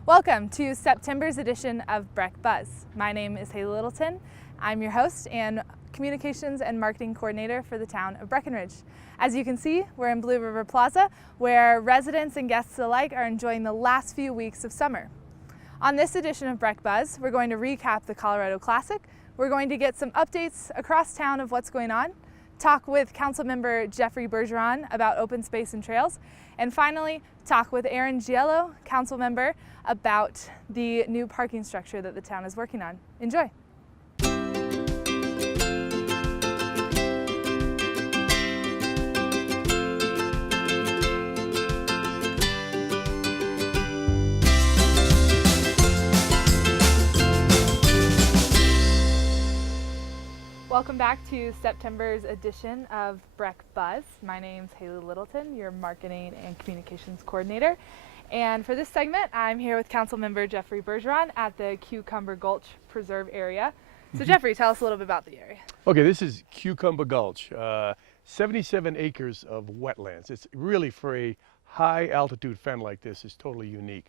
Welcome to September's edition of Breck Buzz. My name is Littleton. I'm your host and Communications and Marketing Coordinator for the town of Breckenridge. As you can see, we're in Blue River Plaza, where residents and guests alike are enjoying the last few weeks of summer. On this edition of Breck Buzz, we're going to recap the Colorado Classic. We're going to get some updates across town of what's going on, talk with Councilmember Jeffrey Bergeron about open space and trails, and finally talk with Aaron Giello, council member, about the new parking structure that the town is working on. Enjoy. Welcome back to September's edition of Breck Buzz. My name's Haley Littleton, your Marketing and Communications Coordinator. And for this segment, I'm here with Councilmember Jeffrey Bergeron at the Cucumber Gulch Preserve area. So Jeffrey, tell us a little bit about the area. Okay, this is Cucumber Gulch, 77 acres of wetlands. It's really, for a high altitude fen like this, is totally unique.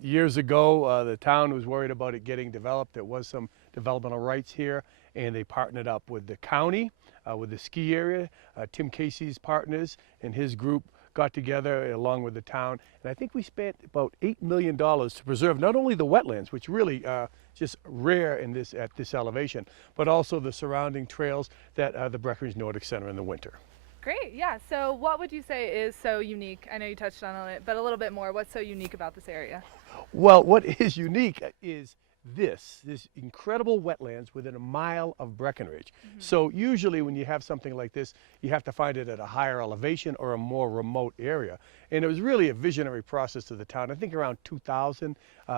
Years ago, the town was worried about it getting developed. There was some developmental rights here, and they partnered up with the county, with the ski area. Tim Casey's partners and his group got together along with the town, and I think we spent about $8 million to preserve not only the wetlands, which really just rare in at this elevation, but also the surrounding trails that the Breckenridge Nordic Center in the winter. Great, yeah. So what would you say is so unique? I know you touched on it, but a little bit more. What's so unique about this area? Well, what is unique is this incredible wetlands within a mile of Breckenridge. So usually when you have something like this, you have to find it at a higher elevation or a more remote area. And it was really a visionary process of the town. I think around 2000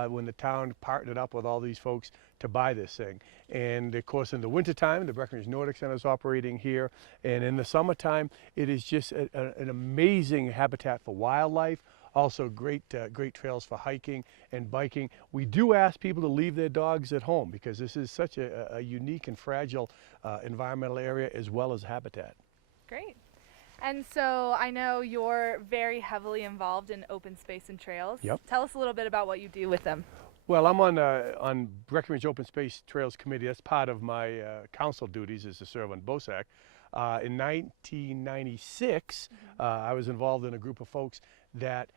when the town partnered up with all these folks to buy this thing. And of course in the wintertime, the Breckenridge Nordic Center is operating here. And in the summertime, it is just an amazing habitat for wildlife. Also great trails for hiking and biking. We do ask people to leave their dogs at home because this is such a unique and fragile environmental area as well as habitat. Great. And so I know you're very heavily involved in open space and trails. Yep. Tell us a little bit about what you do with them. Well, I'm on Breckenridge Open Space Trails Committee. That's part of my council duties, is to serve on BOSAC. In 1996, I was involved in a group of folks that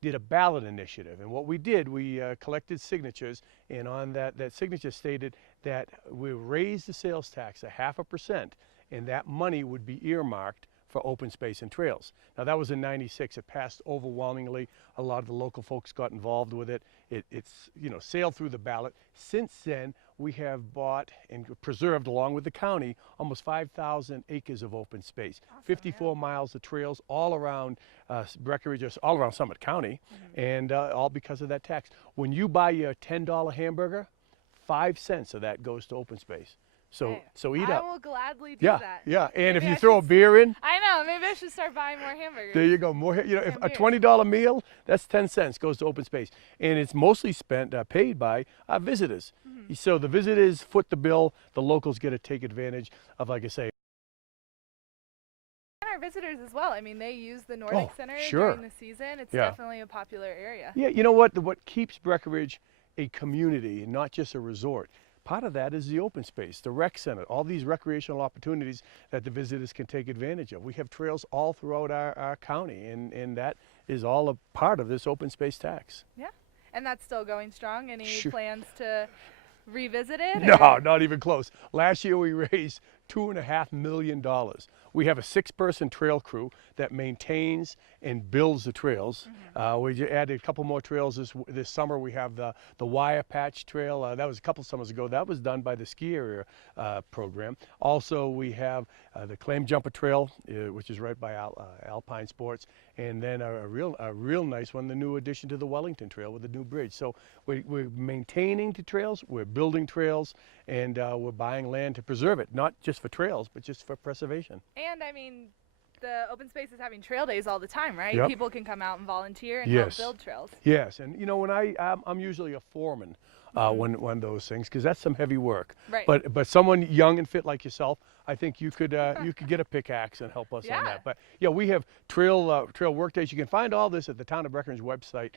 did a ballot initiative, and what we did, we collected signatures, and on that signature stated that we raise the sales tax 0.5%, and that money would be earmarked for open space and trails. Now that was in '96. It passed overwhelmingly. A lot of the local folks got involved with it. It's sailed through the ballot. Since then, we have bought and preserved, along with the county, almost 5,000 acres of open space. Awesome, 54 miles of trails all around Breckenridge, all around Summit County, and all because of that tax. When you buy your $10 hamburger, 5 cents of that goes to open space. So eat up. I will gladly do that. Yeah, and Maybe if you throw a beer in. I know, maybe I should start buying more hamburgers. There you go, more, if a $20 meal, that's 10 cents goes to open space. And it's mostly paid by visitors. So the visitors foot the bill, the locals get to take advantage of, like I say. And our visitors as well. I mean, they use the Nordic Center during the season. It's definitely a popular area. Yeah, you know what keeps Breckenridge a community and not just a resort? Part of that is the open space, the rec center, all these recreational opportunities that the visitors can take advantage of. We have trails all throughout our county, and that is all a part of this open space tax. Yeah, and that's still going strong. Any plans to revisit it? No, not even close. Last year we raised $2.5 million. We have a 6-person trail crew that maintains and builds the trails. We added a couple more trails this summer. We have the Wire Patch Trail. That was a couple summers ago. That was done by the ski area program. Also, we have the Clam Jumper Trail, which is right by Alpine Sports, and then a real nice one, the new addition to the Wellington Trail with the new bridge. So we're maintaining the trails, we're building trails, and we're buying land to preserve it, not just for trails, but just for preservation. And I mean, the open space is having trail days all the time, right? Yep. People can come out and volunteer and Yes. help build trails. Yes, and you know, when I'm usually a foreman when those things, because that's some heavy work. Right. But someone young and fit like yourself, I think you could get a pickaxe and help us on Yeah. that. But yeah, we have trail work days. You can find all this at the Town of Breckenridge website.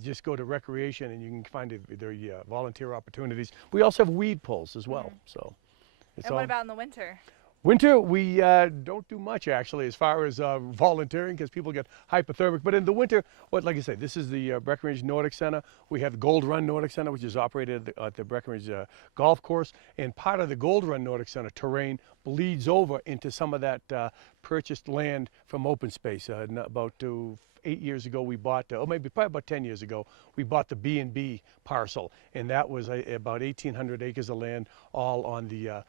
Just go to recreation and you can find the volunteer opportunities. We also have weed pulls as well. So. It's And what about in the winter? Winter, we don't do much actually as far as volunteering because people get hypothermic. But in the winter, like I say, this is the Breckenridge Nordic Center. We have the Gold Run Nordic Center, which is operated at the Breckenridge Golf Course. And part of the Gold Run Nordic Center terrain bleeds over into some of that purchased land from open space. About 8 years ago, we bought, probably about 10 years ago, we bought the B&B parcel. And that was about 1,800 acres of land all on the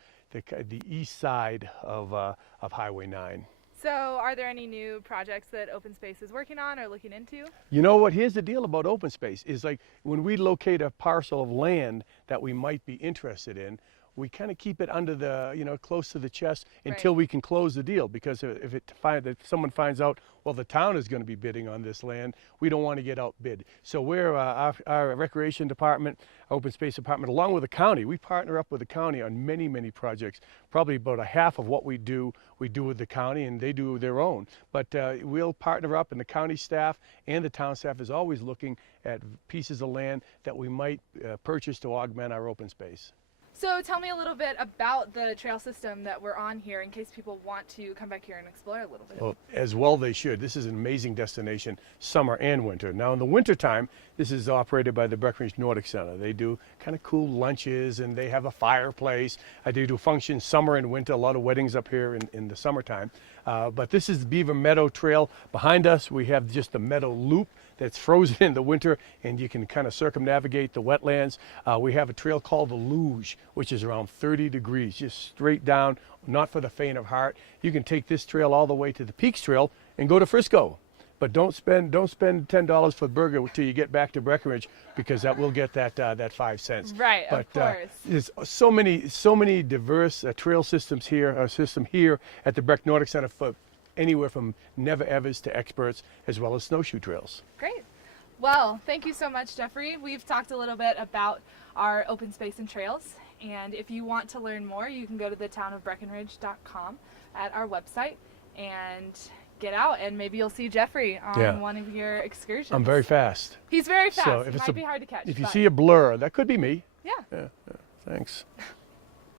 east side of Highway 9. So are there any new projects that Open Space is working on or looking into? You know what, here's the deal about open space is like when we locate a parcel of land that we might be interested in, we kind of keep it under the, close to the chest until we can close the deal. Because if someone finds out, well, the town is going to be bidding on this land, we don't want to get outbid. So we're, our recreation department, open space department, along with the county, we partner up with the county on many, many projects. Probably about a half of what we do with the county, and they do their own. But we'll partner up, and the county staff and the town staff is always looking at pieces of land that we might purchase to augment our open space. So tell me a little bit about the trail system that we're on here in case people want to come back here and explore a little bit. Well, as well they should. This is an amazing destination, summer and winter. Now in the wintertime, this is operated by the Breckenridge Nordic Center. They do kind of cool lunches and they have a fireplace. They do functions summer and winter, a lot of weddings up here in the summertime. But this is the Beaver Meadow Trail. Behind us we have just the meadow loop that's frozen in the winter, and you can kind of circumnavigate the wetlands. We have a trail called the Luge, which is around 30 degrees, just straight down, not for the faint of heart. You can take this trail all the way to the Peaks Trail and go to Frisco. But don't spend $10 for the burger until you get back to Breckenridge, because that will get that 5 cents. Right, but, of course. There's so many diverse trail systems here, at the Breck Nordic Center for anywhere from never-evers to experts, as well as snowshoe trails. Great. Well, thank you so much, Jeffrey. We've talked a little bit about our open space and trails, and if you want to learn more, you can go to thetownofbreckenridge.com at our website and get out, and maybe you'll see Jeffrey on one of your excursions. I'm very fast. He's very fast. So if it might be hard to catch. If you see a blur, that could be me. Yeah. Thanks.